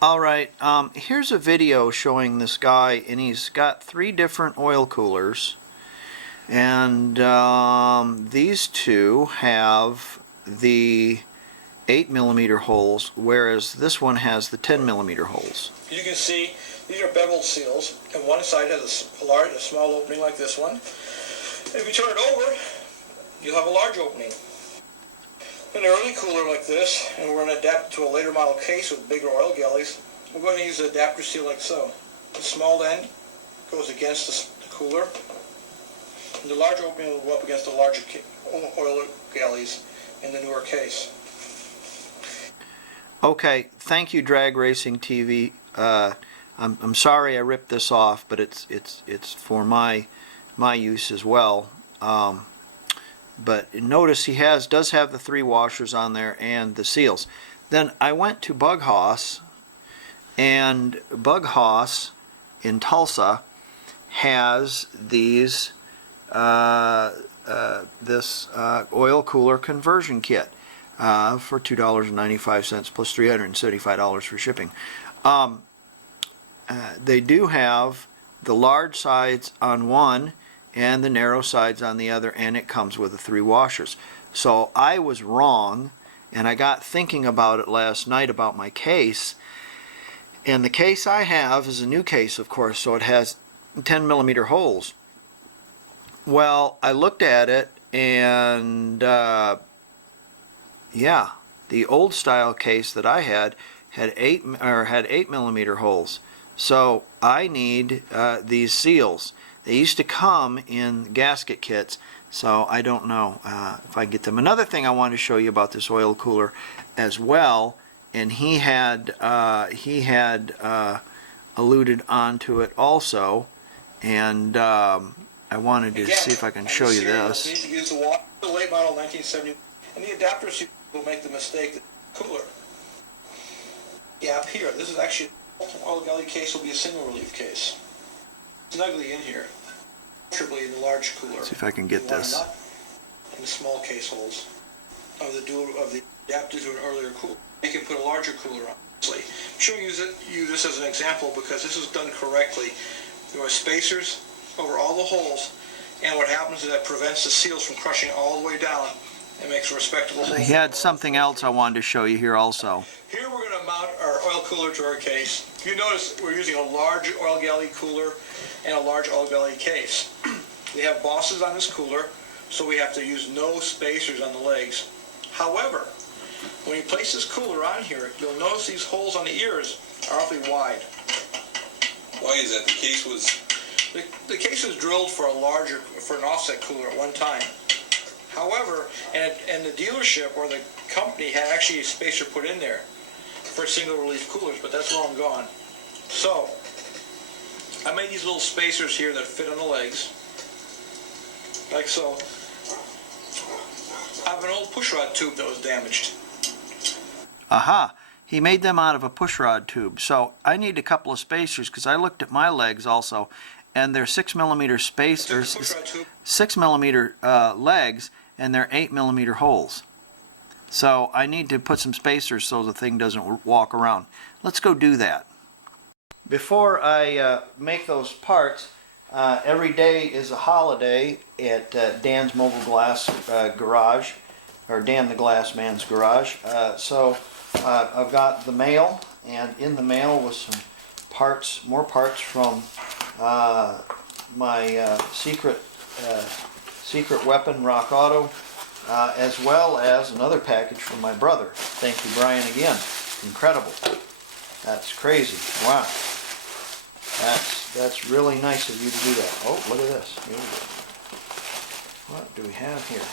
Alright, here's a video showing this guy, and he's got 3 different oil coolers, and these two have the 8mm holes, whereas this one has the 10mm holes. You can see these are beveled seals, and one side has a small opening like this one. If you turn it over, you'll have a large opening. An early cooler like this, and we're going to adapt it to a later model case with bigger oil galleys. We're going to use an adapter seal like so. The small end goes against the cooler, and the large opening will go up against the larger oil galleys in the newer case. Okay, thank you, Drag Racing TV. I'm sorry I ripped this off, but it's for my use as well. But notice he does have the 3 washers on there and the seals. Then I went to Bug Hoss, and Bug Hoss in Tulsa has these this oil cooler conversion kit for $2.95 plus $375 for shipping. They do have the large sides on one and the narrow sides on the other, and it comes with the 3 washers. So I was wrong, and I got thinking about it last night about my case, and the case I have is a new case, of course, so it has 10mm holes. Well, I looked at it, and yeah, the old style case that I had 8mm holes. So I need these seals. They used to come in gasket kits, so I don't know if I can get them. Another thing I wanted to show you about this oil cooler as well, and he had alluded onto it also, and I wanted to see if I can show you this. You need to use the late model 1970, and the adapter seal will make the mistake that the cooler gap here. This is actually oil galley case will be a single relief case. Snugly in here, comfortably in the large cooler. Let's see if I can get this. In the small case holes of the adapter to an earlier cooler. You can put a larger cooler on. I'm showing you this as an example because this is done correctly. There are spacers over all the holes, and what happens is that prevents the seals from crushing all the way down and makes a respectable hole. He had something else I wanted to show you here also. Here we're going to mount our oil cooler to our case. You notice we're using a large oil galley cooler and a large oil galley case. We have bosses on this cooler, so we have to use no spacers on the legs. However, when you place this cooler on here, you'll notice these holes on the ears are awfully wide. Why is that? The case was drilled for an offset cooler at one time. However, and the dealership or the company had actually a spacer put in there for single relief coolers, but that's long gone. So I made these little spacers here that fit on the legs, like so. I have an old pushrod tube that was damaged. Aha! He made them out of a pushrod tube. So I need a couple of spacers because I looked at my legs also, and they're 6mm spacers, 6mm legs, and they're 8mm holes. So I need to put some spacers so the thing doesn't walk around. Let's go do that. Before I make those parts, every day is a holiday at Dan's Mobile Glass Garage, or Dan the Glass Man's Garage. So I've got the mail, and in the mail was some parts, more parts from my secret weapon, Rock Auto, as well as another package from my brother. Thank you, Brian, again. Incredible. That's crazy. Wow. That's really nice of you to do that. Oh, look at this. Here we go. What do we have here?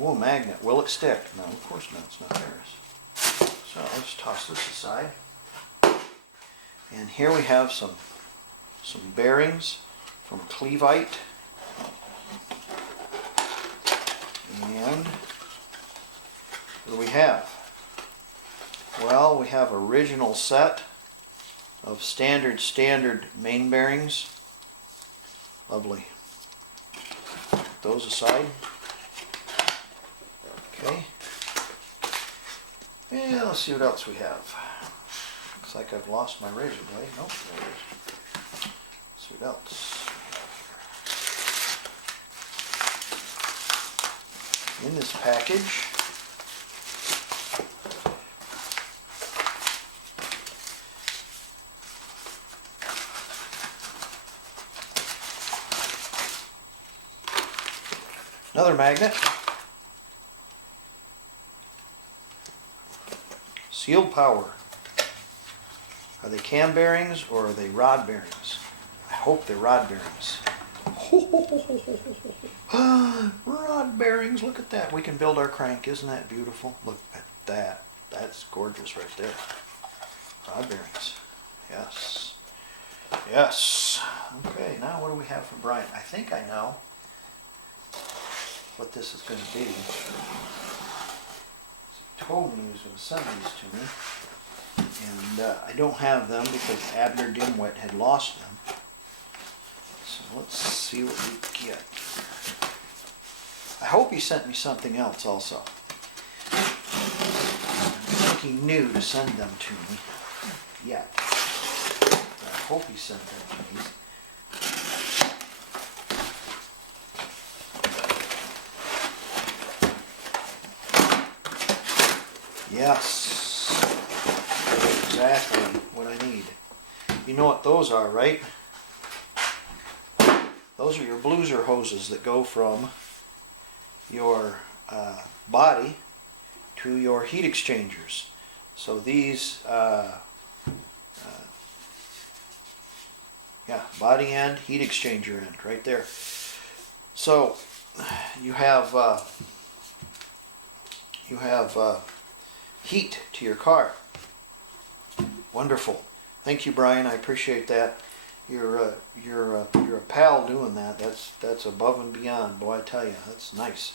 Oh, magnet. Will it stick? No, of course not. It's not theirs. So let's toss this aside. And here we have some bearings from Cleveite. And what do we have? Well, we have original set of standard main bearings. Lovely. Put those aside. Okay. Yeah, let's see what else we have. Looks like I've lost my razor blade. Nope, there it is. Let's see what else. In this package, another magnet, sealed power. Are they cam bearings or are they rod bearings? I hope they're rod bearings. Rod bearings, look at that. We can build our crank. Isn't that beautiful? Look at that. That's gorgeous right there. Rod bearings. Yes. Yes. Okay, now what do we have for Brian? I think I know what this is going to be. He told me he was going to send these to me. And I don't have them because Abner Dimwit had lost them. So let's see what we get. I hope he sent me something else also. I think he knew to send them to me yet. But I hope he sent them to me. Yes. Exactly what I need. You know what those are, right? Those are your blueser hoses that go from your body to your heat exchangers. So these, body end, heat exchanger end, right there. So you have heat to your car. Wonderful. Thank you, Brian. I appreciate that. You're a pal doing that. That's above and beyond. Boy, I tell you, that's nice.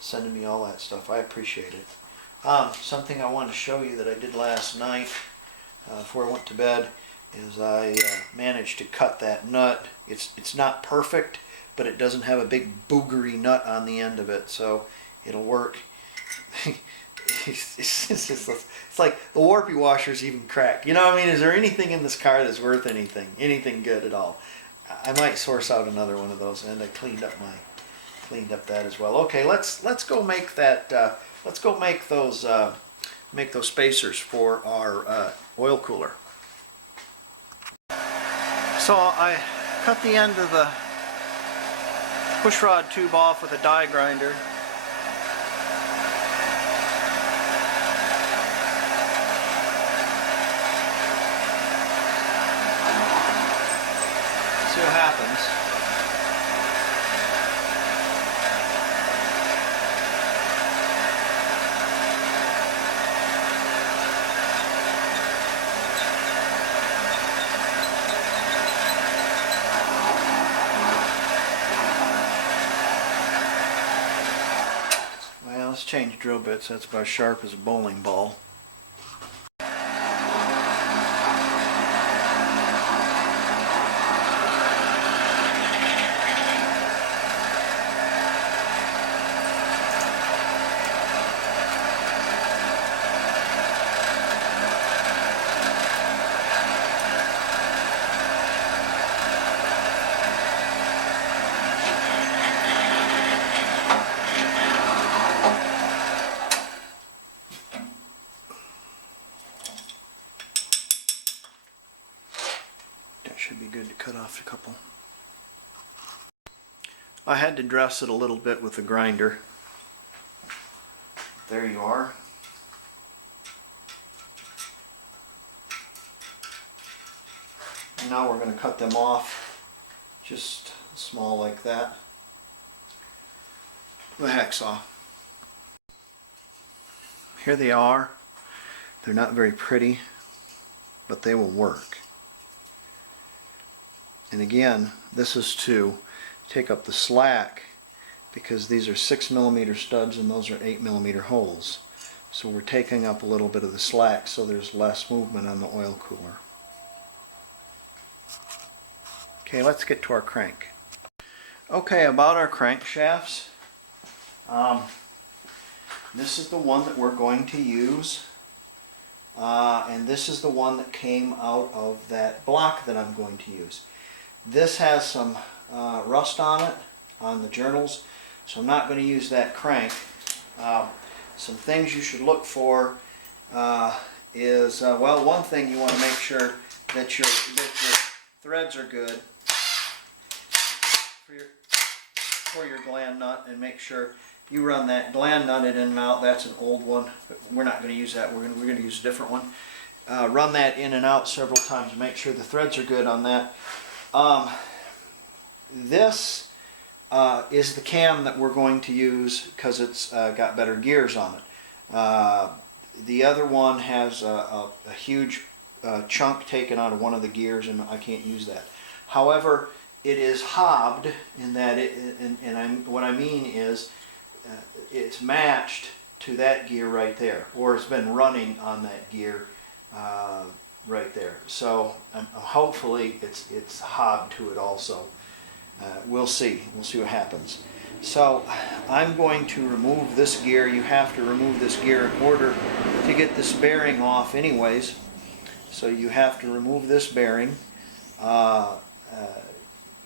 Sending me all that stuff. I appreciate it. Something I wanted to show you that I did last night before I went to bed is I managed to cut that nut. It's not perfect, but it doesn't have a big boogery nut on the end of it, so it'll work. It's like the warpy washer's even cracked. You know what I mean? Is there anything in this car that's worth anything good at all? I might source out another one of those, and I cleaned up that as well. Okay, let's go make that. Let's go make those spacers for our oil cooler. So I cut the end of the pushrod tube off with a die grinder. See what happens. Well, let's change drill bits. That's about as sharp as a bowling ball. Should be good to cut off a couple. I had to dress it a little bit with the grinder. There you are. And now we're going to cut them off just small like that with a hacksaw. Here they are. They're not very pretty, but they will work. And again, this is to take up the slack because these are 6mm studs and those are 8mm holes. So we're taking up a little bit of the slack so there's less movement on the oil cooler. Okay, let's get to our crank. Okay, about our crankshafts. This is the one that we're going to use and this is the one that came out of that block that I'm going to use. This has some rust on it, on the journals, so I'm not going to use that crank. Some things you should look for is, well, one thing you want to make sure that your threads are good for your gland nut, and make sure you run that gland nut in and out. That's an old one, but we're not going to use that. We're going to use a different one. Run that in and out several times. Make sure the threads are good on that. This is the cam that we're going to use because it's got better gears on it. The other one has a huge chunk taken out of one of the gears, and I can't use that. However, it is hobbed in that what I mean is it's matched to that gear right there, or it's been running on that gear right there. So hopefully it's hobbed to it also. We'll see what happens. So I'm going to remove this gear. You have to remove this gear in order to get this bearing off anyways. So you have to remove this bearing.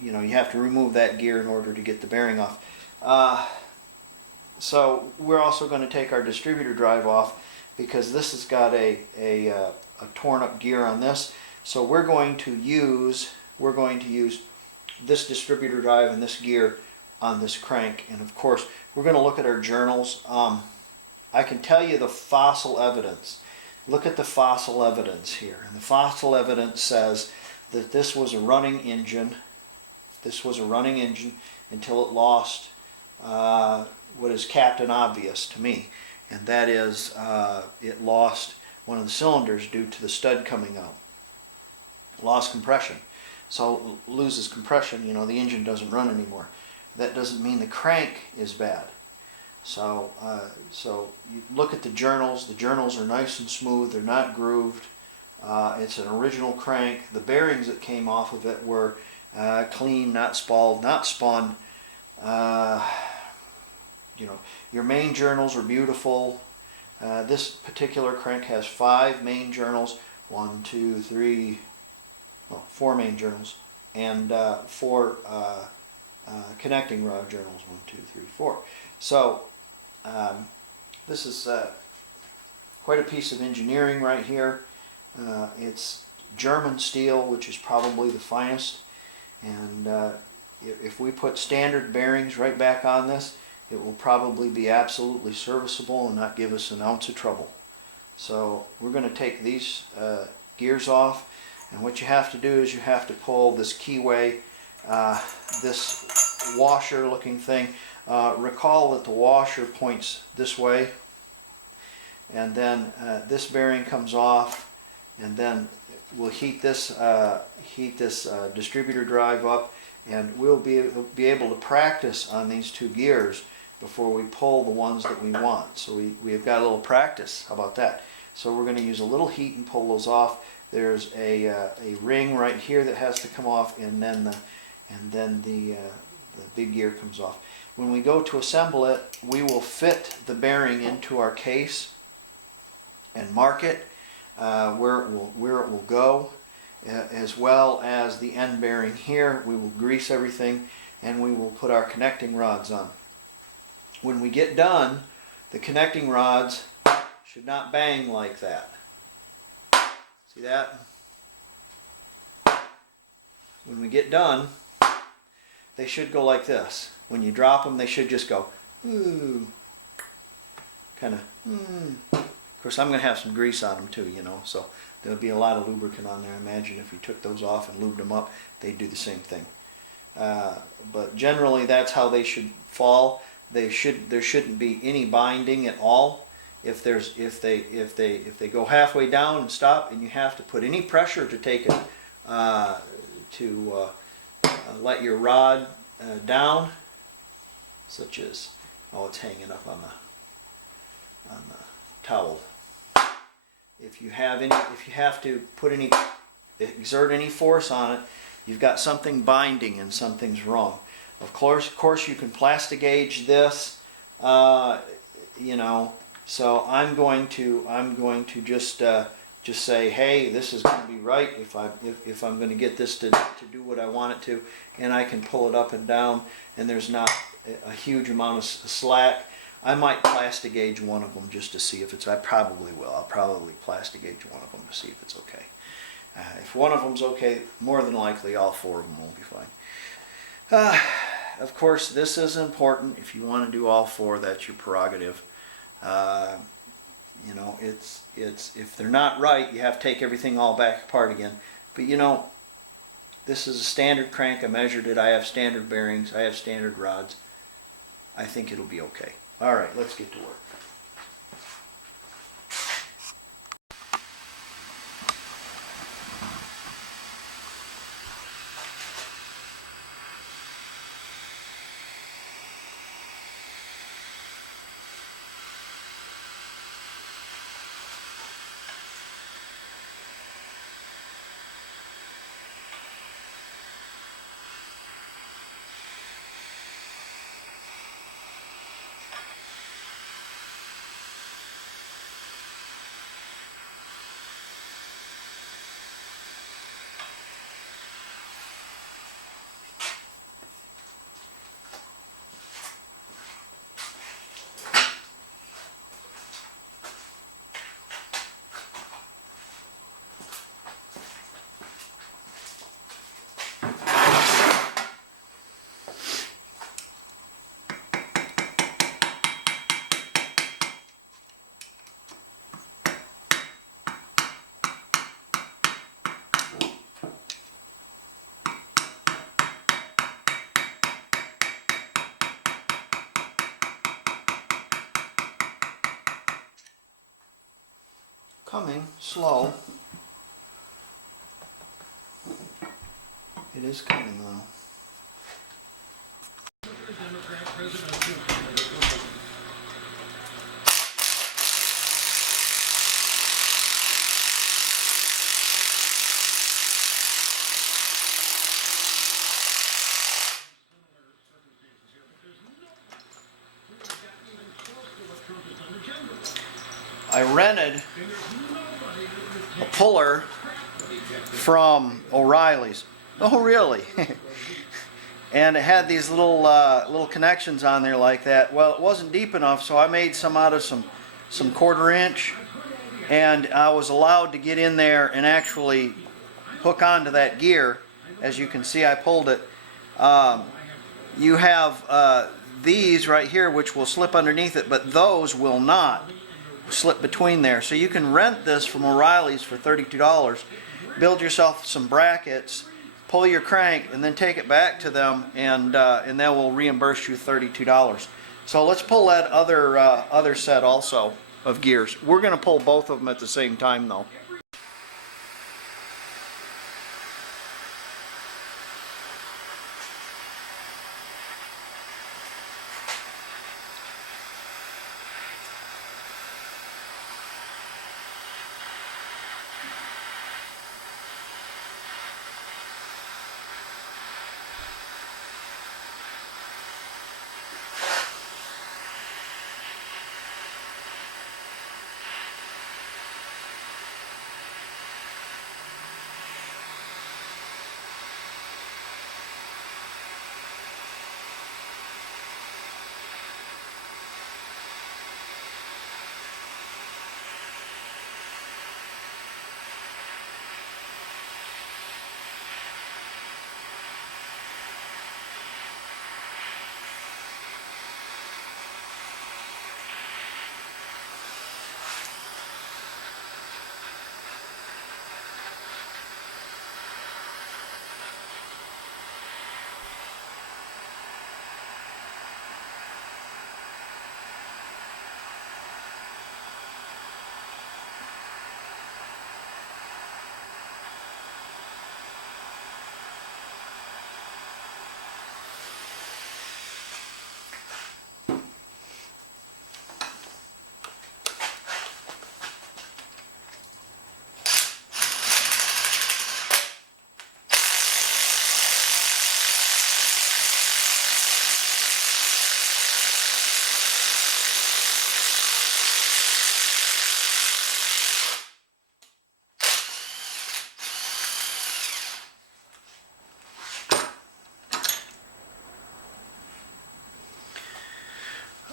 You know, you have to remove that gear in order to get the bearing off. So we're also going to take our distributor drive off because this has got a torn up gear on this. So we're going to use this distributor drive and this gear on this crank. And of course, we're going to look at our journals. I can tell you the fossil evidence. Look at the fossil evidence here. And the fossil evidence says that this was a running engine. This was a running engine until it lost what is Captain Obvious to me. And that is it lost one of the cylinders due to the stud coming out. Lost compression. So it loses compression, you know, the engine doesn't run anymore. That doesn't mean the crank is bad. So you look at the journals. The journals are nice and smooth. They're not grooved. It's an original crank. The bearings that came off of it were clean, not spalled, not spun. You know, your main journals are beautiful. This particular crank has 5 main journals. 4 main journals, and 4 connecting rod journals. 1, 2, 3, 4. So this is quite a piece of engineering right here. It's German steel, which is probably the finest. And if we put standard bearings right back on this, it will probably be absolutely serviceable and not give us an ounce of trouble. So we're going to take these gears off, and what you have to do is you have to pull this keyway, this washer looking thing. Recall that the washer points this way, and then this bearing comes off, and then we'll heat this distributor drive up, and we'll be able to practice on these 2 gears before we pull the ones that we want. So we've got a little practice. How about that? So we're going to use a little heat and pull those off. There's a ring right here that has to come off, and then the big gear comes off. When we go to assemble it, we will fit the bearing into our case and mark it where it will go, as well as the end bearing here. We will grease everything, and we will put our connecting rods on. When we get done, the connecting rods should not bang like that. See that? When we get done, they should go like this. When you drop them, they should just go, ooh, kind of, Of course, I'm going to have some grease on them too, you know, so there'll be a lot of lubricant on there. Imagine if you took those off and lubed them up, they'd do the same thing. But generally, that's how they should fall. There shouldn't be any binding at all. If they go halfway down and stop, and you have to put any pressure to take it let your rod down, such as, oh, it's hanging up on the towel. If you have to exert any force on it, you've got something binding and something's wrong. Of course, you can plastic gauge this, you know. So I'm going to just just say, hey, this is going to be right if I'm going to get this to do what I want it to, and I can pull it up and down, and there's not a huge amount of slack. I might plastic gauge one of them just to see if it's. I probably will. I'll probably plastic gauge one of them to see if it's okay. If one of them's okay, more than likely all four of them will be fine. Of course, this is important. If you want to do all four, that's your prerogative. You know, it's if they're not right, you have to take everything all back apart again. But you know, this is a standard crank. I measured it. I have standard bearings. I have standard rods. I think it'll be okay. All right, let's get to work. Coming slow. It is coming though. I rented a puller from O'Reilly's. Oh, really? And it had these little connections on there like that. Well, it wasn't deep enough, so I made some out of some 1/4 inch, and I was allowed to get in there and actually hook onto that gear. As you can see, I pulled it. You have these right here, which will slip underneath it, but those will not slip between there. So you can rent this from O'Reilly's for $32. Build yourself some brackets, pull your crank, and then take it back to them, and they will reimburse you $32. So let's pull that other set also of gears. We're going to pull both of them at the same time though.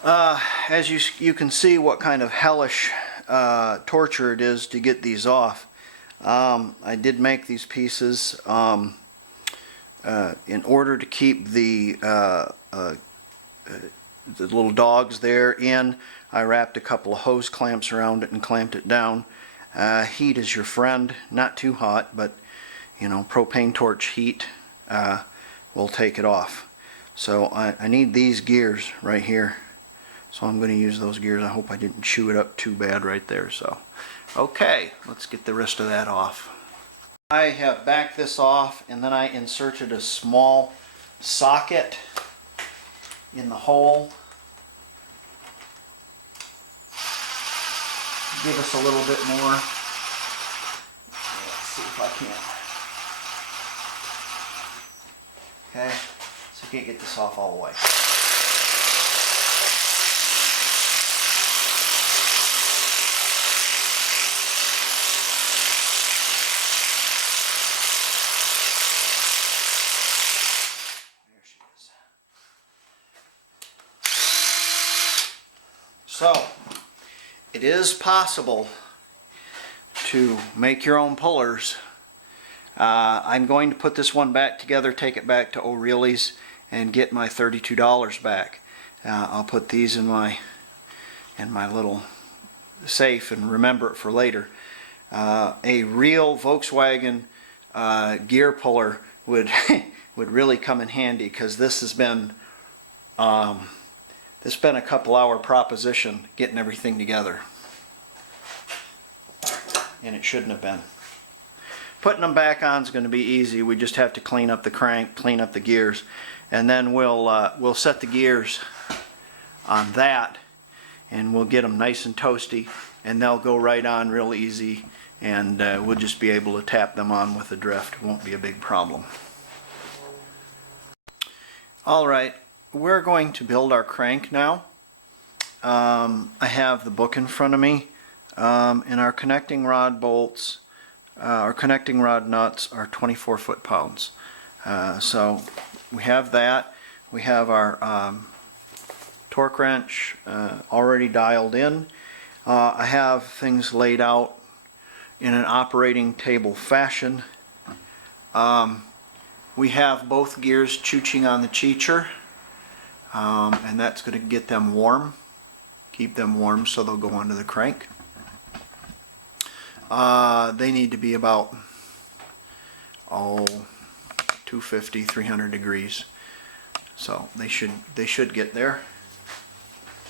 As you can see what kind of hellish torture it is to get these off. I did make these pieces in order to keep the little dogs there in. I wrapped a couple of hose clamps around it and clamped it down. Heat is your friend. Not too hot, but you know, propane torch heat will take it off. So I need these gears right here. So I'm going to use those gears. I hope I didn't chew it up too bad right there. So, okay, let's get the rest of that off. I have backed this off, and then I inserted a small socket in the hole. Give us a little bit more. Let's see if I can. Okay, so you can't get this off all the way. So, it is possible to make your own pullers. I'm going to put this one back together, take it back to O'Reilly's, and get my $32 back. I'll put these in my little safe and remember it for later. A real Volkswagen gear puller would would really come in handy, because this has been a couple hour proposition getting everything together, and it shouldn't have been. Putting them back on is going to be easy. We just have to clean up the crank, clean up the gears, and then we'll set the gears on that, and we'll get them nice and toasty, and they'll go right on real easy, and we'll just be able to tap them on with the drift. It won't be a big problem. All right. We're going to build our crank now. I have the book in front of me, and our connecting rod bolts, our connecting rod nuts are 24 foot-pounds. So we have that. We have our torque wrench already dialed in. I have things laid out in an operating table fashion. We have both gears chooching on the cheecher. And that's going to get them warm, keep them warm so they'll go onto the crank. They need to be about 250, 300 degrees. So they should get there.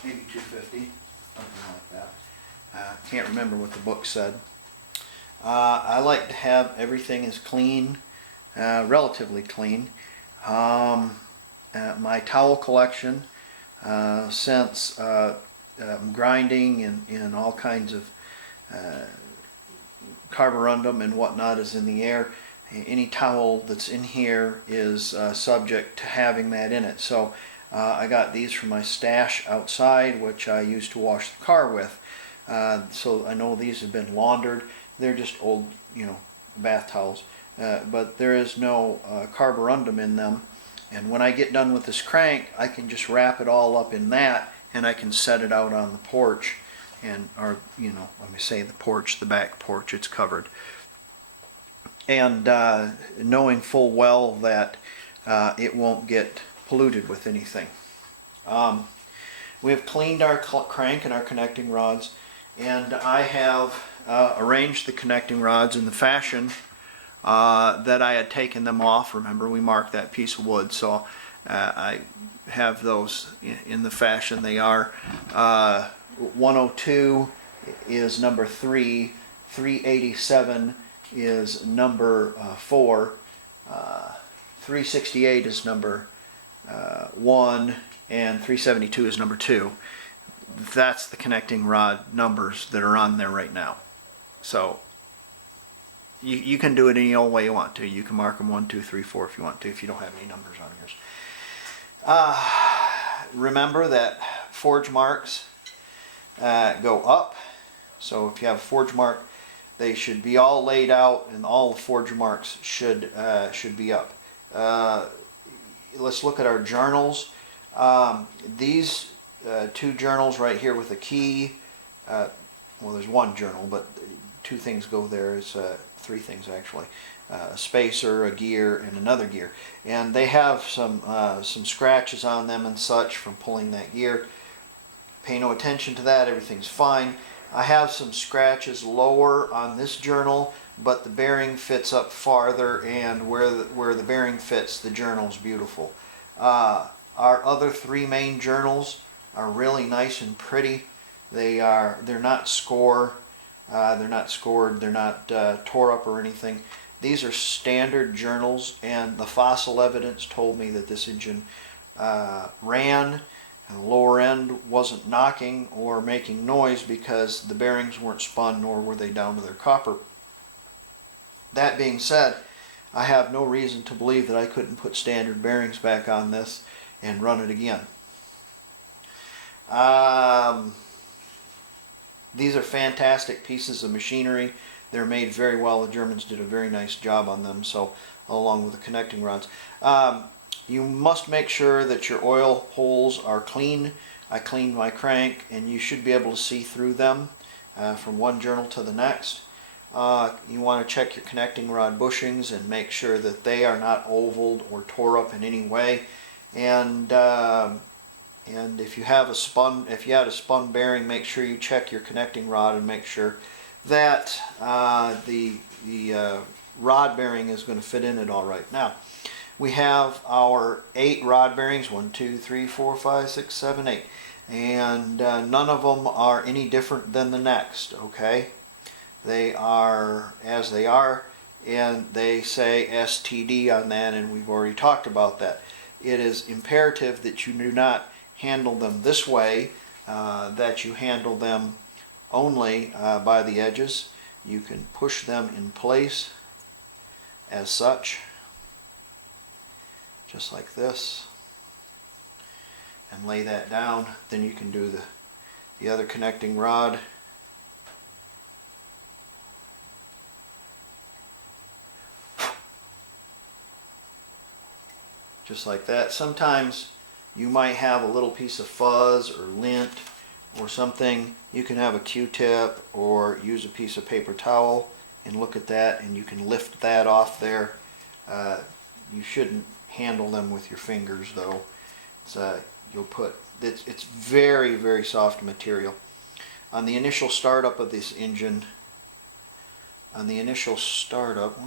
Maybe 250, something like that. Can't remember what the book said. I like to have everything as clean, relatively clean. My towel collection, since grinding and all kinds of carborundum and whatnot is in the air, any towel that's in here is subject to having that in it. So I got these from my stash outside, which I used to wash the car with. So I know these have been laundered. They're just old, bath towels, but there is no carborundum in them. And when I get done with this crank, I can just wrap it all up in that, and I can set it out on the porch, let me say the porch, the back porch, it's covered. And knowing full well that it won't get polluted with anything. We have cleaned our crank and our connecting rods, and I have arranged the connecting rods in the fashion that I had taken them off. Remember, we marked that piece of wood, so I have those in the fashion they are. 102 is number 3, 387 is number 4, 368 is number 1, and 372 is number 2. That's the connecting rod numbers that are on there right now. So you can do it any old way you want to. You can mark them 1, 2, 3, 4 if you want to, if you don't have any numbers on yours. Remember that forge marks go up. So if you have a forge mark, they should be all laid out, and all the forge marks should be up. Let's look at our journals. These two journals right here with a key. Well, there's one journal, but two things go there. It's three things actually. A spacer, a gear, and another gear. And they have some scratches on them and such from pulling that gear. Pay no attention to that, everything's fine. I have some scratches lower on this journal, but the bearing fits up farther, and where the bearing fits, the journal's beautiful. Our other three main journals are really nice and pretty. They're not scored, they're not tore up or anything. These are standard journals, and the fossil evidence told me that this engine ran. The lower end wasn't knocking or making noise because the bearings weren't spun, nor were they down to their copper. That being said, I have no reason to believe that I couldn't put standard bearings back on this and run it again. These are fantastic pieces of machinery. They're made very well. The Germans did a very nice job on them, so along with the connecting rods. You must make sure that your oil holes are clean. I cleaned my crank, and you should be able to see through them from one journal to the next. You want to check your connecting rod bushings and make sure that they are not ovaled or tore up in any way. And if you had a spun bearing, make sure you check your connecting rod and make sure that the rod bearing is going to fit in it all right. Now, we have our 8 rod bearings, 1, 2, 3, 4, 5, 6, 7, 8. And none of them are any different than the next, okay? They are as they are, and they say STD on that, and we've already talked about that. It is imperative that you do not handle them this way, that you handle them only by the edges. You can push them in place as such, just like this, and lay that down. Then you can do the other connecting rod. Just like that. Sometimes you might have a little piece of fuzz or lint or something. You can have a Q-tip or use a piece of paper towel and look at that, and you can lift that off there. You shouldn't handle them with your fingers though. It's very, very soft material. On the initial startup of this engine, on the initial startup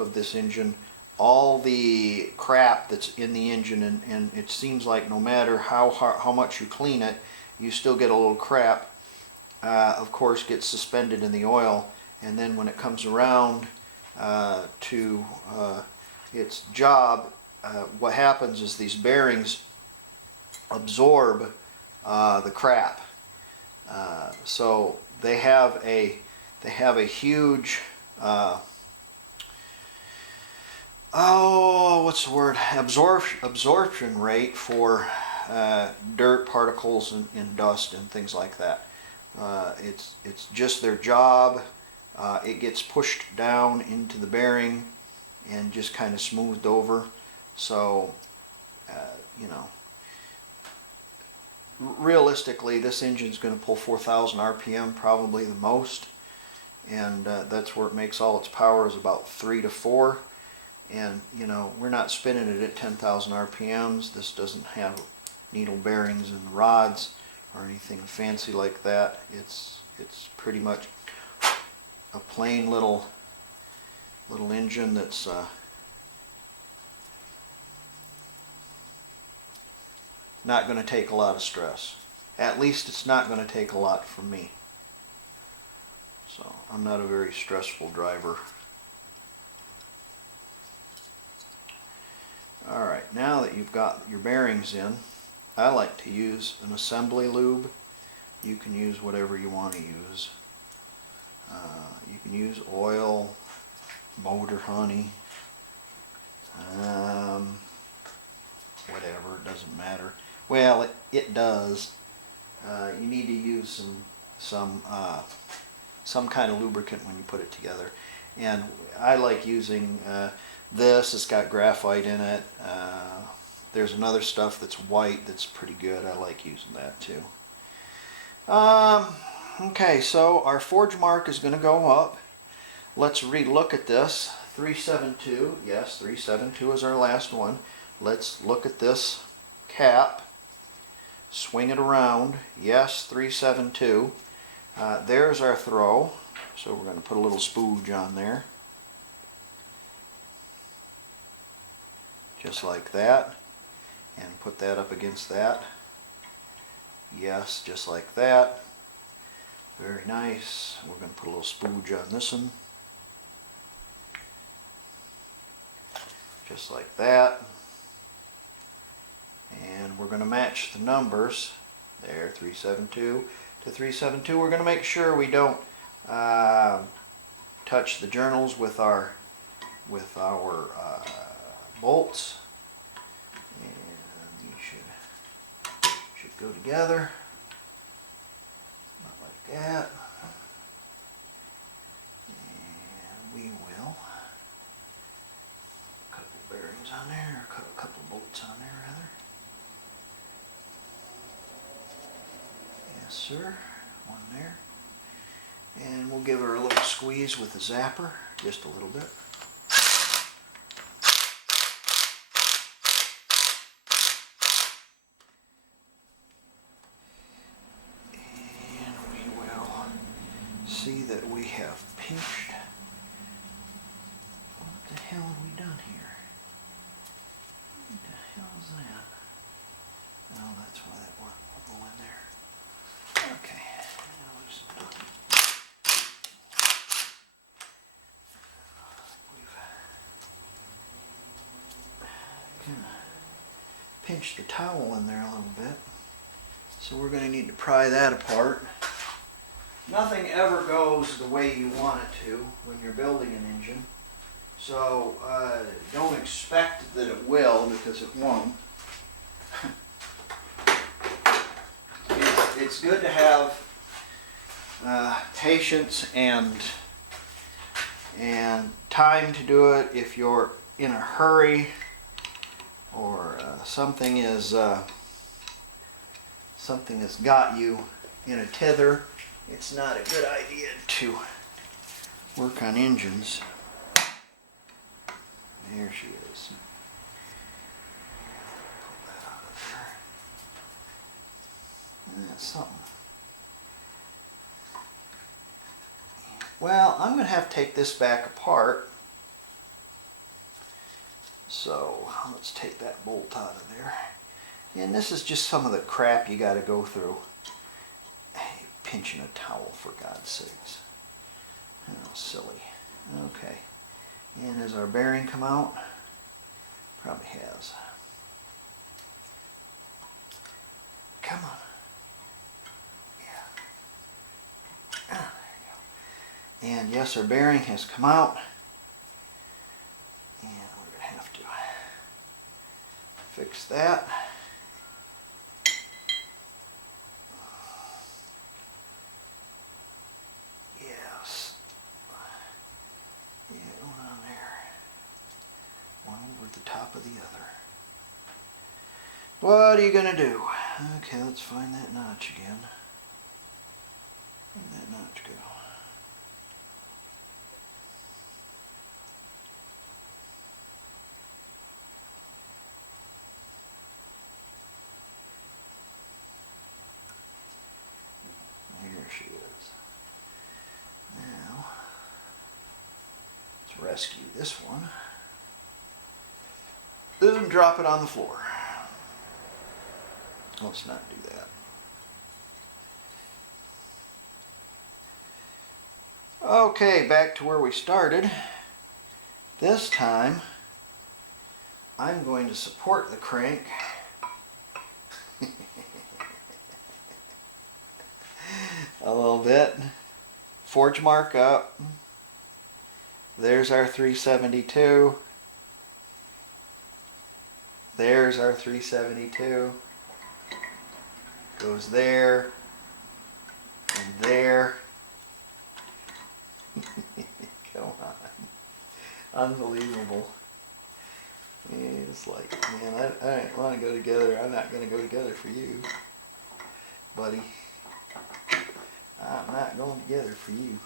of this engine, all the crap that's in the engine, and it seems like no matter how much you clean it, you still get a little crap, of course gets suspended in the oil, and then when it comes around to its job, what happens is these bearings absorb the crap. So they have a huge what's the word? Absorption rate for dirt particles and dust and things like that. It's just their job. It gets pushed down into the bearing and just kind of smoothed over. So, realistically, this engine's going to pull 4,000 RPM, probably the most, and that's where it makes all its power, is about 3 to 4. And we're not spinning it at 10,000 RPMs. This doesn't have needle bearings and rods or anything fancy like that. It's pretty much a plain little engine that's not going to take a lot of stress. At least it's not going to take a lot from me. So I'm not a very stressful driver. Alright, now that you've got your bearings in, I like to use an assembly lube. You can use whatever you want to use. You can use oil, motor honey, whatever, it doesn't matter. Well, it does. You need to use some kind of lubricant when you put it together. And I like using this. It's got graphite in it. There's another stuff that's white that's pretty good. I like using that too. Okay, so our forge mark is going to go up. Let's re-look at this. 372, yes, 372 is our last one. Let's look at this cap. Swing it around. Yes, 372. There's our throw. So we're going to put a little spooge on there. Just like that. And put that up against that. Yes, just like that. Very nice. We're going to put a little spooge on this one. Just like that. And we're going to match the numbers. There, 372 to 372. We're going to make sure we don't touch the journals with our bolts. And these should go together. Not like that. And we will put a couple bearings on there, or a couple bolts on there rather. Yes, sir. One there. And we'll give her a little squeeze with the zapper, just a little bit. And we will see that we have pinched. What the hell have we done here? What the hell is that? Well, that's why that one will go in there. Okay, now loosen it up. We've kind of pinched the towel in there a little bit. So we're going to need to pry that apart. Nothing ever goes the way you want it to when you're building an engine. So don't expect that it will, because it won't. It's good to have patience and time to do it. If you're in a hurry or something has got you in a tether, it's not a good idea to work on engines. There she is. Pull that out of there. And that's something. Well, I'm going to have to take this back apart. So let's take that bolt out of there. And this is just some of the crap you got to go through. Hey, pinching a towel, for God's sakes. How silly. Okay. And has our bearing come out? Probably has. Come on. Yeah. Ah, there you go. And yes, our bearing has come out. And we're going to have to fix that. Yes. Yeah, going on there. One over the top of the other. What are you going to do? Okay, let's find that notch again. Where'd that notch go? There she is. Now, let's rescue this one. Then drop it on the floor. Let's not do that. Okay, back to where we started. This time, I'm going to support the crank a little bit. Forge mark up. There's our 372. There's our 372. Goes there and there. Come on. Unbelievable. It's like, man, I don't want to go together. I'm not going to go together for you, buddy. I'm not going together for you.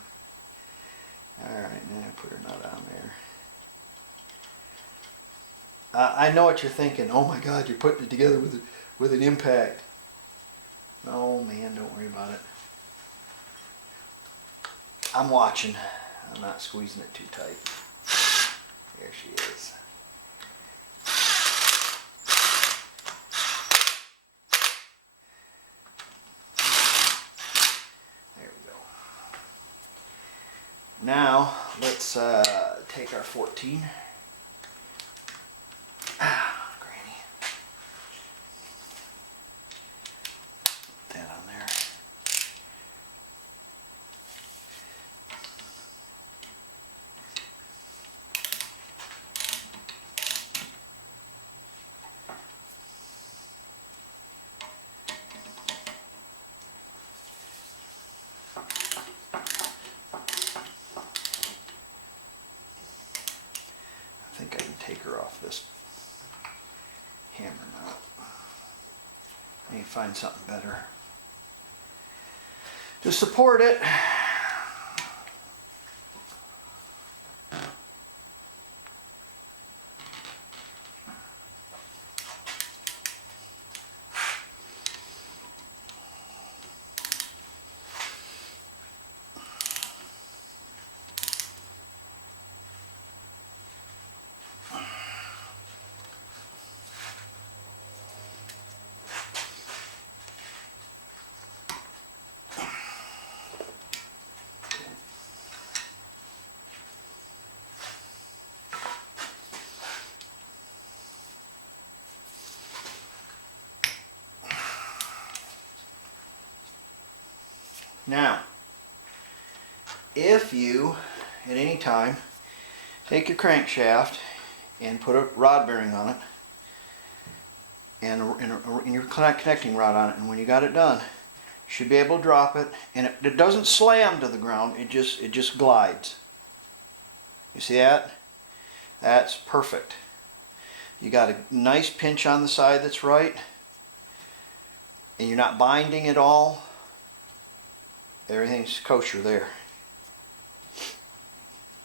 Alright, now put her nut on there. I know what you're thinking. Oh my God, you're putting it together with an impact. Oh man, don't worry about it. I'm watching. I'm not squeezing it too tight. There she is. There we go. Now let's take our 14. Granny. Put that on there. I think I can take her off this hammer now. I need to find something better to support it. Now, if you, at any time, take your crankshaft and put a rod bearing on it, and your connecting rod on it, and when you got it done, you should be able to drop it, and it doesn't slam to the ground, it just glides. You see that? That's perfect. You got a nice pinch on the side that's right, and you're not binding it all. Everything's kosher there.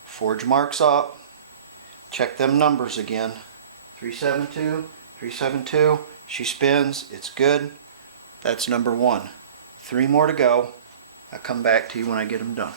Forge marks up. Check them numbers again. 372, 372. She spins. It's good. That's number 1. 3 more to go. I'll come back to you when I get them done.